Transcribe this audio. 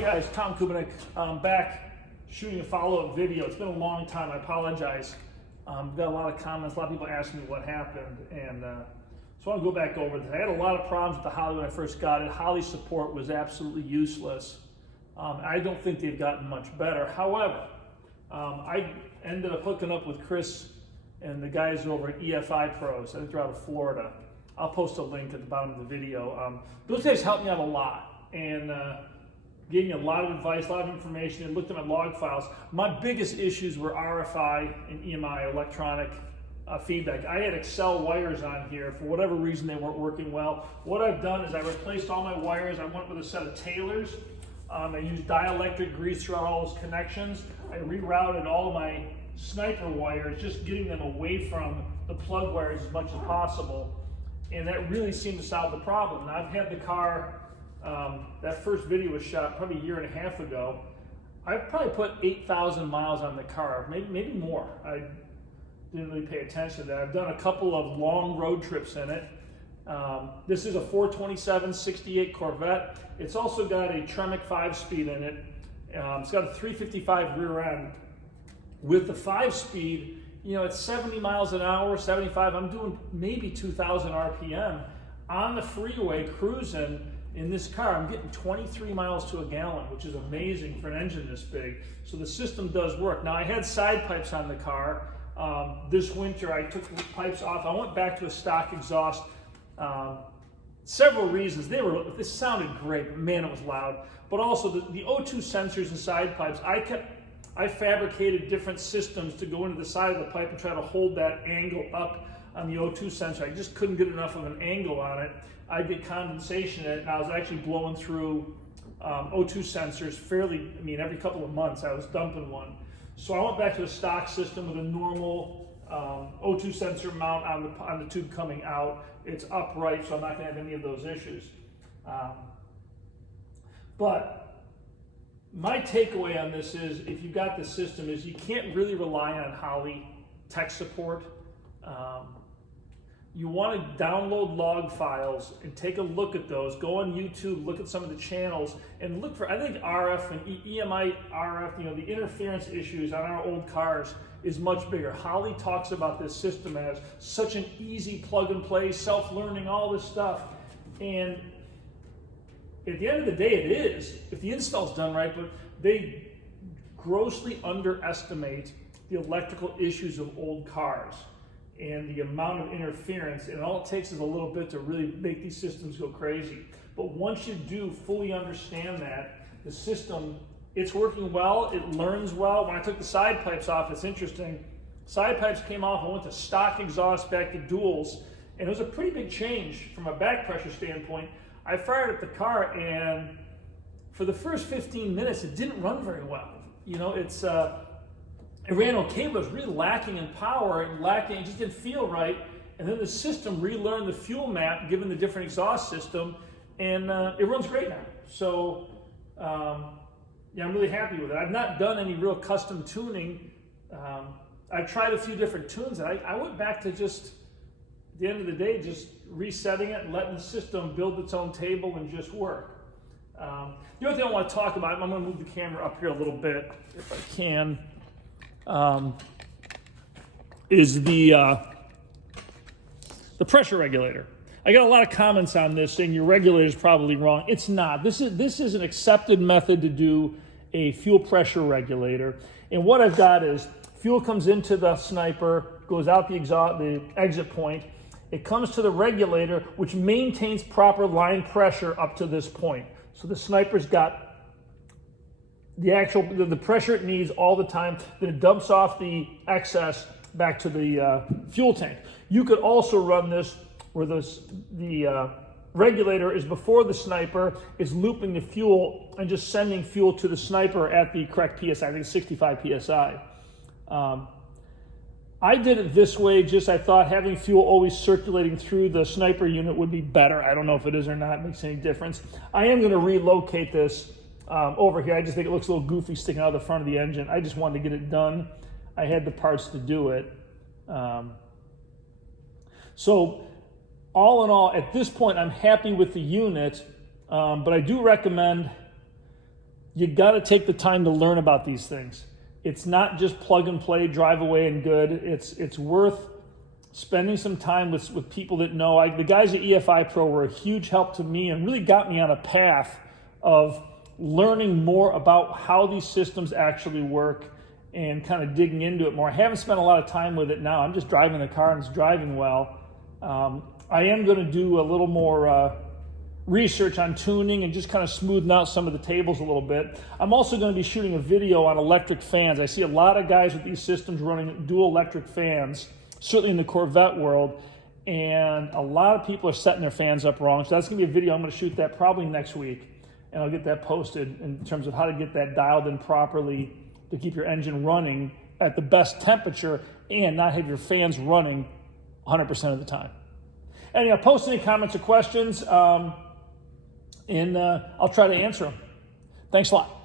Hey guys, Tom Kubinik. I'm back shooting a follow-up video. It's been a long time, I apologize. Got a lot of comments, a lot of people asking me what happened, and so I want to go back over this. I had a lot of problems with the Holley when I first got it. Holley support was absolutely useless. I don't think they've gotten much better. However, I ended up hooking up with Chris and the guys over at EFI Pros. I think they're out of Florida. I'll post a link at the bottom of the video. Those guys helped me out a lot and gave me a lot of advice, a lot of information, and looked at my log files. My biggest issues were RFI and EMI, electronic feedback. I had Excel wires on here. For whatever reason, they weren't working well. What I've done is I replaced all my wires. I went with a set of Taylors. I used dielectric grease throughout all those connections. I rerouted all of my sniper wires, just getting them away from the plug wires as much as possible. And that really seemed to solve the problem. Now, I've had the car, that first video was shot probably a year and a half ago. I've probably put 8,000 miles on the car, maybe more. I didn't really pay attention to that. I've done a couple of long road trips in it. This is a 427/68 Corvette. It's also got a Tremec 5-speed in it. It's got a 355 rear end. With the 5-speed, you know, it's 70 miles an hour, 75. I'm doing maybe 2,000 RPM on the freeway cruising in this car. I'm getting 23 miles to a gallon, which is amazing for an engine this big. So the system does work. Now, I had side pipes on the car. This winter, I took the pipes off. I went back to a stock exhaust. Several reasons. This sounded great, but man, it was loud. But also the O2 sensors and side pipes, I fabricated different systems to go into the side of the pipe and try to hold that angle up on the O2 sensor. I just couldn't get enough of an angle on it. I'd get condensation in it, and I was actually blowing through O2 sensors every couple of months I was dumping one. So I went back to a stock system with a normal O2 sensor mount on the tube coming out. It's upright, so I'm not going to have any of those issues. But my takeaway on this is, if you got the system, is you can't really rely on Holley tech support. You want to download log files and take a look at those. Go on YouTube, look at some of the channels, and look for, I think RF and EMI RF, you know, the interference issues on our old cars is much bigger. Holley talks about this system as such an easy plug and play, self-learning, all this stuff. And at the end of the day, it is, if the install's done right, but they grossly underestimate the electrical issues of old cars and the amount of interference, and all it takes is a little bit to really make these systems go crazy. But once you do fully understand that, the system, it's working well, it learns well. When I took the side pipes off, it's interesting. Side pipes came off, I went to stock exhaust back to duals, and it was a pretty big change from a back pressure standpoint. I fired up the car, and for the first 15 minutes, it didn't run very well. You know, it ran okay, but it was really lacking in power and it just didn't feel right. And then the system relearned the fuel map, given the different exhaust system, and it runs great now. So, yeah, I'm really happy with it. I've not done any real custom tuning. I've tried a few different tunes, and I went back to just, at the end of the day, just resetting it and letting the system build its own table and just work. The other thing I want to talk about, I'm going to move the camera up here a little bit, if I can, is the pressure regulator. I got a lot of comments on this saying your regulator is probably wrong. It's not. This is an accepted method to do a fuel pressure regulator. And what I've got is fuel comes into the sniper, goes out the exit point. It comes to the regulator, which maintains proper line pressure up to this point. So the sniper's got the pressure it needs all the time. Then it dumps off the excess back to the fuel tank. You could also run this where the regulator is before the sniper, is looping the fuel and just sending fuel to the sniper at the correct PSI. I think it's 65 PSI. I did it this way, I thought having fuel always circulating through the sniper unit would be better. I don't know if it is or not, it makes any difference. I am going to relocate this over here. I just think it looks a little goofy sticking out of the front of the engine. I just wanted to get it done. I had the parts to do it. So all in all, at this point, I'm happy with the unit, but I do recommend you got to take the time to learn about these things. It's not just plug and play, drive away and good. It's worth spending some time with people that know. The guys at EFI Pro were a huge help to me and really got me on a path of learning more about how these systems actually work and kind of digging into it more. I haven't spent a lot of time with it now. I'm just driving the car and it's driving well. I am going to do a little more research on tuning and just kind of smoothing out some of the tables a little bit. I'm also going to be shooting a video on electric fans. I see a lot of guys with these systems running dual electric fans, certainly in the Corvette world, and a lot of people are setting their fans up wrong. So that's going to be a video. I'm going to shoot that probably next week, and I'll get that posted in terms of how to get that dialed in properly to keep your engine running at the best temperature and not have your fans running 100% of the time. Anyway, post any comments or questions, and I'll try to answer them. Thanks a lot.